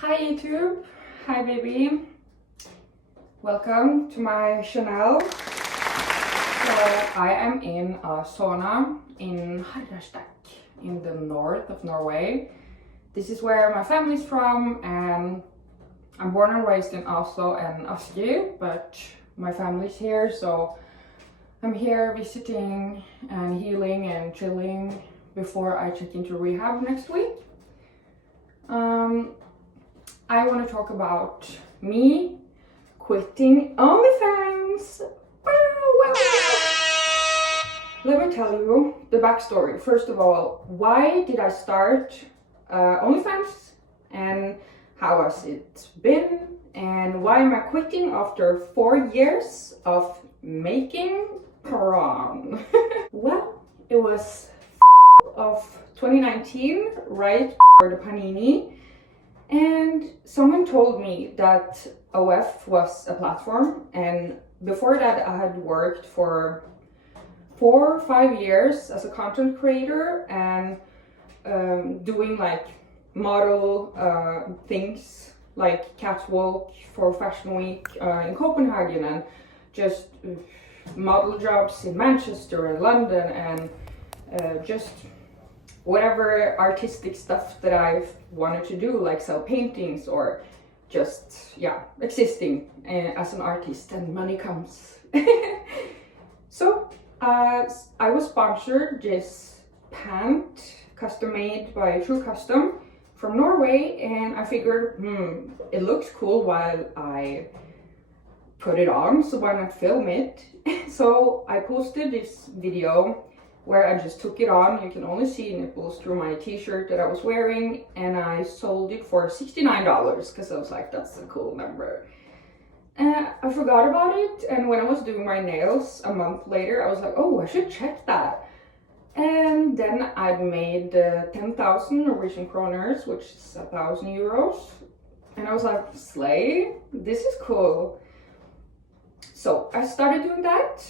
Hi YouTube, hi baby, welcome to my channel. So I am in a sauna in in the north of Norway. This is where my family's from, and I'm born and raised in Oslo and Asker, but my family's here, so I'm here visiting and healing and chilling before I check into rehab next week. I want to talk about me quitting OnlyFans. Wow. Let me tell you the backstory. First of all, why did I start OnlyFans and how has it been, and why am I quitting after 4 years of making porn? Well, it was of 2019, right for the Panini. And someone told me that OF was a platform, and before that I had worked for 4 or 5 years as a content creator and doing like model things like catwalk for Fashion Week in Copenhagen, and just model jobs in Manchester and London, and just whatever artistic stuff that I've wanted to do, like sell paintings or just existing as an artist, and money comes. So I was sponsored this pant custom made by True Custom from Norway, and I figured it looks cool while I put it on, so why not film it? So I posted this video where I just took it on. You can only see nipples through my t-shirt that I was wearing, and I sold it for $69 because I was like, that's a cool number. I forgot about it, and when I was doing my nails a month later, I was like, oh, I should check that. And then I made 10,000 Norwegian kroners, which is 1,000 euros. And I was like, slay, this is cool. So I started doing that.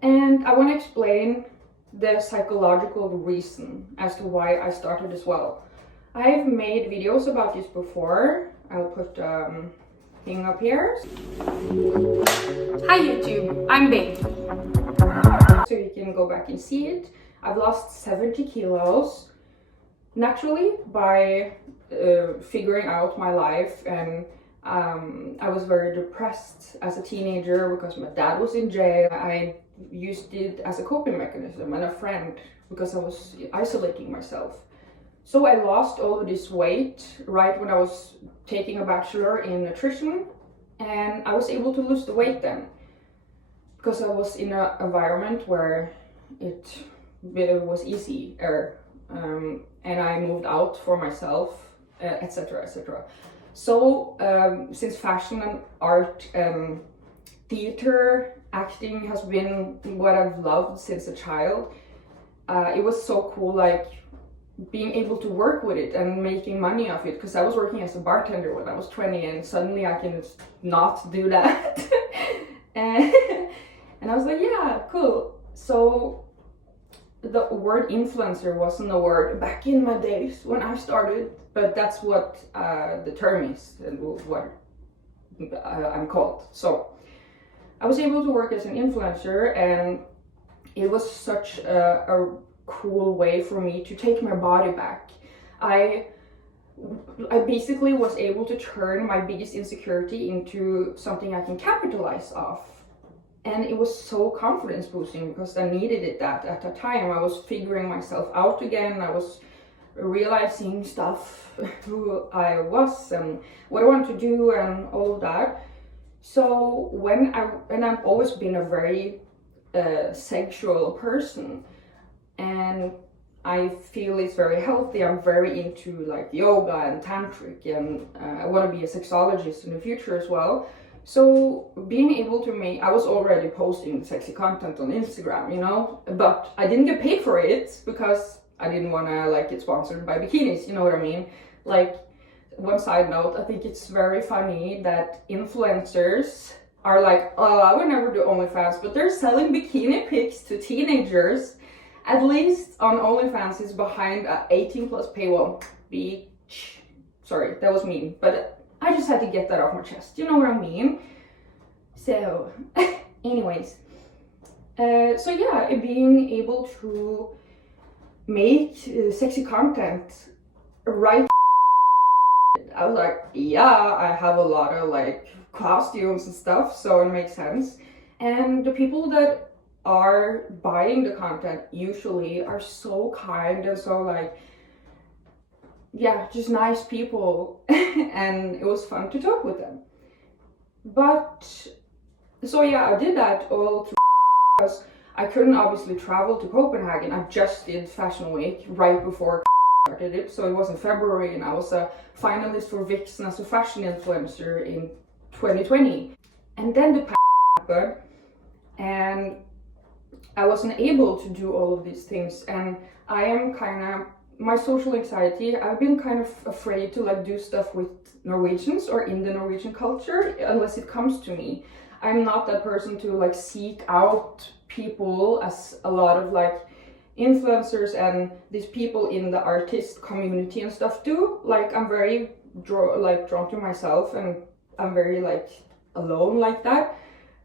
And I want to explain the psychological reason as to why I started as well. I've made videos about this before. I'll put thing up here. Hi YouTube, I'm Babe. So you can go back and see it. I've lost 70 kilos naturally by figuring out my life, and I was very depressed as a teenager because my dad was in jail. I used it as a coping mechanism and a friend because I was isolating myself. So I lost all of this weight right when I was taking a bachelor in nutrition, and I was able to lose the weight then because I was in an environment where it was easier, and I moved out for myself, etc, etc. So since fashion and art and theater acting has been what I've loved since a child, it was so cool, like being able to work with it and making money off it, because I was working as a bartender when I was 20, and suddenly I can not do that. And I was like, yeah, cool. So the word influencer wasn't a word back in my days when I started, but that's what the term is and what I'm called. So I was able to work as an influencer, and it was such a cool way for me to take my body back. I basically was able to turn my biggest insecurity into something I can capitalize off. And it was so confidence boosting because I needed it that at the time. I was figuring myself out again. I was realizing stuff, who I was and what I wanted to do and all of that. So I've always been a very sexual person, and I feel it's very healthy. I'm very into like yoga and tantric, and I want to be a sexologist in the future as well. So being able to I was already posting sexy content on Instagram, you know, but I didn't get paid for it because I didn't want to like get sponsored by bikinis, you know what I mean? Like, one side note, I think it's very funny that influencers are like, oh, I would never do OnlyFans, but they're selling bikini pics to teenagers. At least on OnlyFans is behind a 18+ paywall. Bitch. Sorry, that was mean, but I just had to get that off my chest. You know what I mean? So, anyways. So yeah, being able to make sexy content right, I was like, yeah, I have a lot of like costumes and stuff, so it makes sense. And the people that are buying the content usually are so kind and so like, yeah, just nice people. And it was fun to talk with them. But so yeah, I did that all through because I couldn't obviously travel to Copenhagen. I just did Fashion Week right before started it, so it was in February, and I was a finalist for Vixen as a fashion influencer in 2020. And then the happened, and I wasn't able to do all of these things. And I am kind of, my social anxiety, I've been kind of afraid to like do stuff with Norwegians or in the Norwegian culture unless it comes to me. I'm not that person to like seek out people as a lot of like influencers and these people in the artist community and stuff do. Like I'm very drawn to myself, and I'm very like alone like that.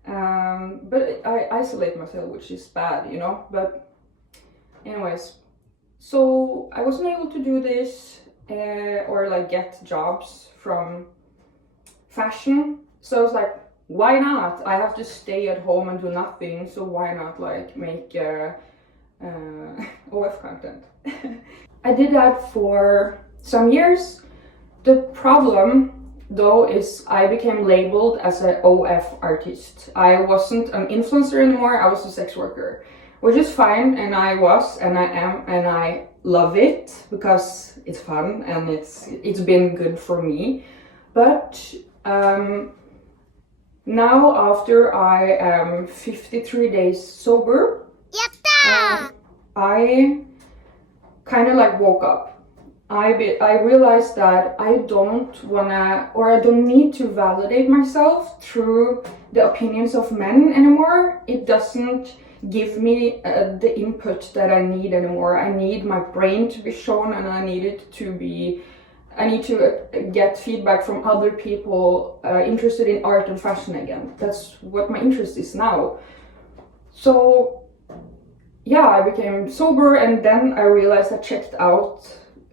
But I isolate myself, which is bad, you know. But anyways, so I wasn't able to do this or like get jobs from fashion. So I was like, why not? I have to stay at home and do nothing, so why not like make OF content? I did that for some years. The problem though is I became labeled as an OF artist. I wasn't an influencer anymore, I was a sex worker, which is fine, and I was, and I am, and I love it because it's fun and it's been good for me. But now after I am 53 days sober, I kind of like woke up. I realized that I don't wanna, or I don't need to validate myself through the opinions of men anymore. It doesn't give me the input that I need anymore. I need my brain to be shown, and I need to get feedback from other people interested in art and fashion again. That's what my interest is now. So yeah, I became sober, and then I realized I checked out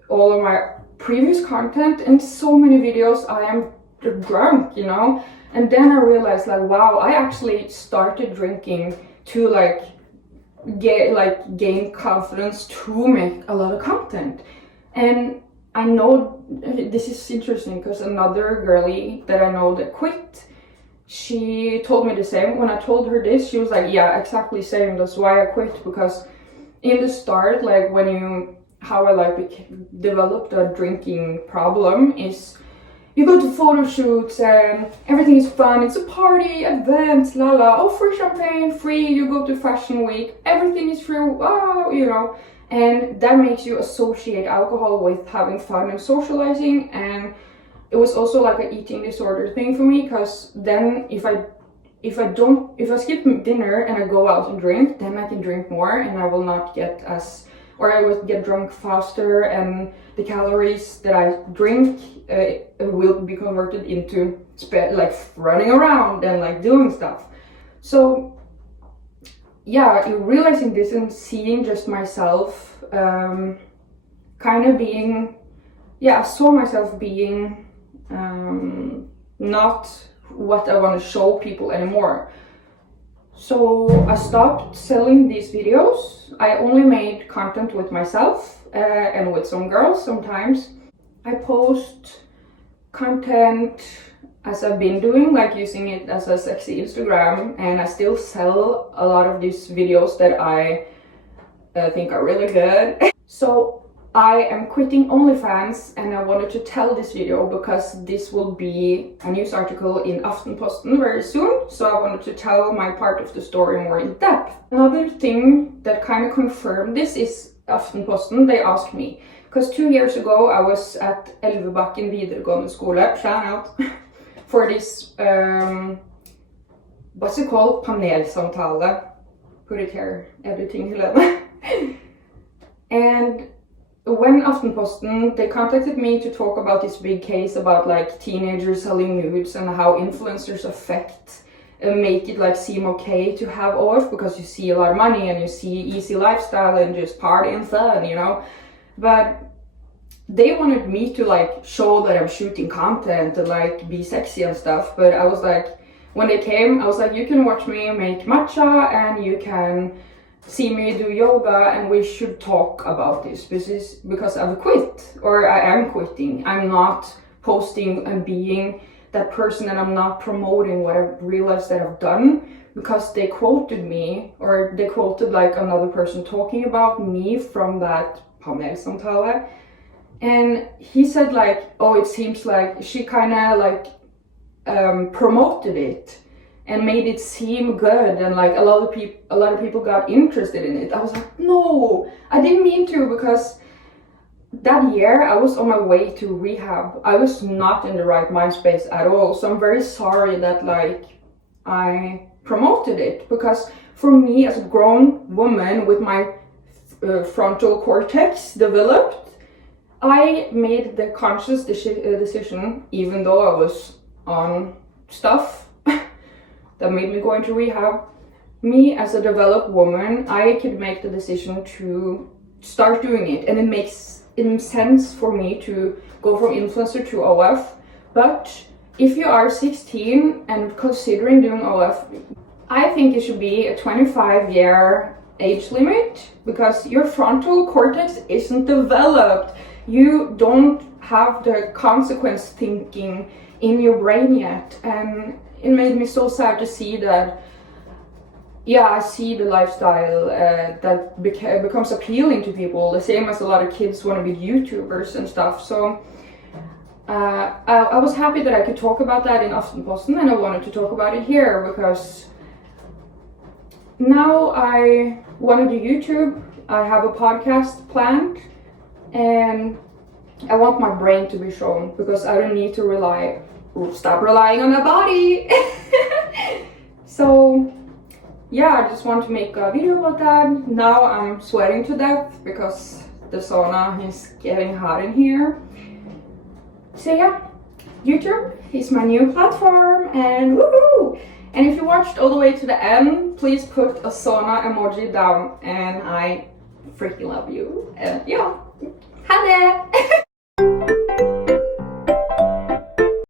all of my previous content, and so many videos I am drunk, you know. And then I realized like, wow, I actually started drinking to like gain confidence to make a lot of content. And I know this is interesting because another girlie that I know that quit, she told me the same. When I told her this, she was like, yeah, exactly same. That's why I quit. Because in the start, like how I like developed a drinking problem is you go to photo shoots and everything is fun. It's a party, events, la la. Oh, free champagne, free. You go to Fashion Week, everything is free. Wow, you know. And that makes you associate alcohol with having fun and socializing. And it was also like an eating disorder thing for me, because then if I skip dinner and I go out and drink, then I can drink more, and I will not get or I will get drunk faster, and the calories that I drink will be converted into like running around and like doing stuff. So yeah, realizing this and seeing just myself kind of being, I saw myself being not what I want to show people anymore. So I stopped selling these videos. I only made content with myself and with some girls sometimes. I post content as I've been doing, like using it as a sexy Instagram, and I still sell a lot of these videos that I think are really good. So I am quitting OnlyFans, and I wanted to tell this video because this will be a news article in Aftenposten very soon. So I wanted to tell my part of the story more in depth. Another thing that kind of confirmed this is Aftenposten. They asked me, because 2 years ago I was at Elvebakken videregående skole, shout out, for this what's it called, panelsamtale. Put it here, editing Helene. And when Aftenposten, they contacted me to talk about this big case about like teenagers selling nudes and how influencers affect and make it like seem okay to have OF because you see a lot of money and you see easy lifestyle and just party and fun, you know. But they wanted me to like show that I'm shooting content and like be sexy and stuff. But I was like, when they came, I was like, you can watch me make matcha and you can see me do yoga, and we should talk about this. This is because I've quit, or I am quitting. I'm not posting and being that person, and I'm not promoting what I've realized that I've done, because they quoted me, or they quoted like another person talking about me from that panelsamtale, and he said like, oh, it seems like she kind of like promoted it and made it seem good, and like a lot of people got interested in it. I was like, no, I didn't mean to, because that year I was on my way to rehab. I was not in the right mind space at all. So I'm very sorry that like I promoted it, because for me as a grown woman with my frontal cortex developed, I made the conscious decision, even though I was on stuff that made me go into rehab. Me as a developed woman, I could make the decision to start doing it, and it makes sense for me to go from influencer to OF. But if you are 16 and considering doing OF, I think it should be a 25-year age limit, because your frontal cortex isn't developed. You don't have the consequence thinking in your brain yet, and it made me so sad to see that. Yeah, I see the lifestyle that becomes appealing to people, the same as a lot of kids want to be YouTubers and stuff. So I was happy that I could talk about that in Aftenposten, and I wanted to talk about it here, because now I want to do YouTube. I have a podcast planned, and I want my brain to be shown, because I don't need to stop relying on my body. So yeah, I just want to make a video about that. Now I'm sweating to death because the sauna is getting hot in here. So yeah, YouTube is my new platform, and woohoo! And if you watched all the way to the end, please put a sauna emoji down, and I freaking love you. And yeah, ha det!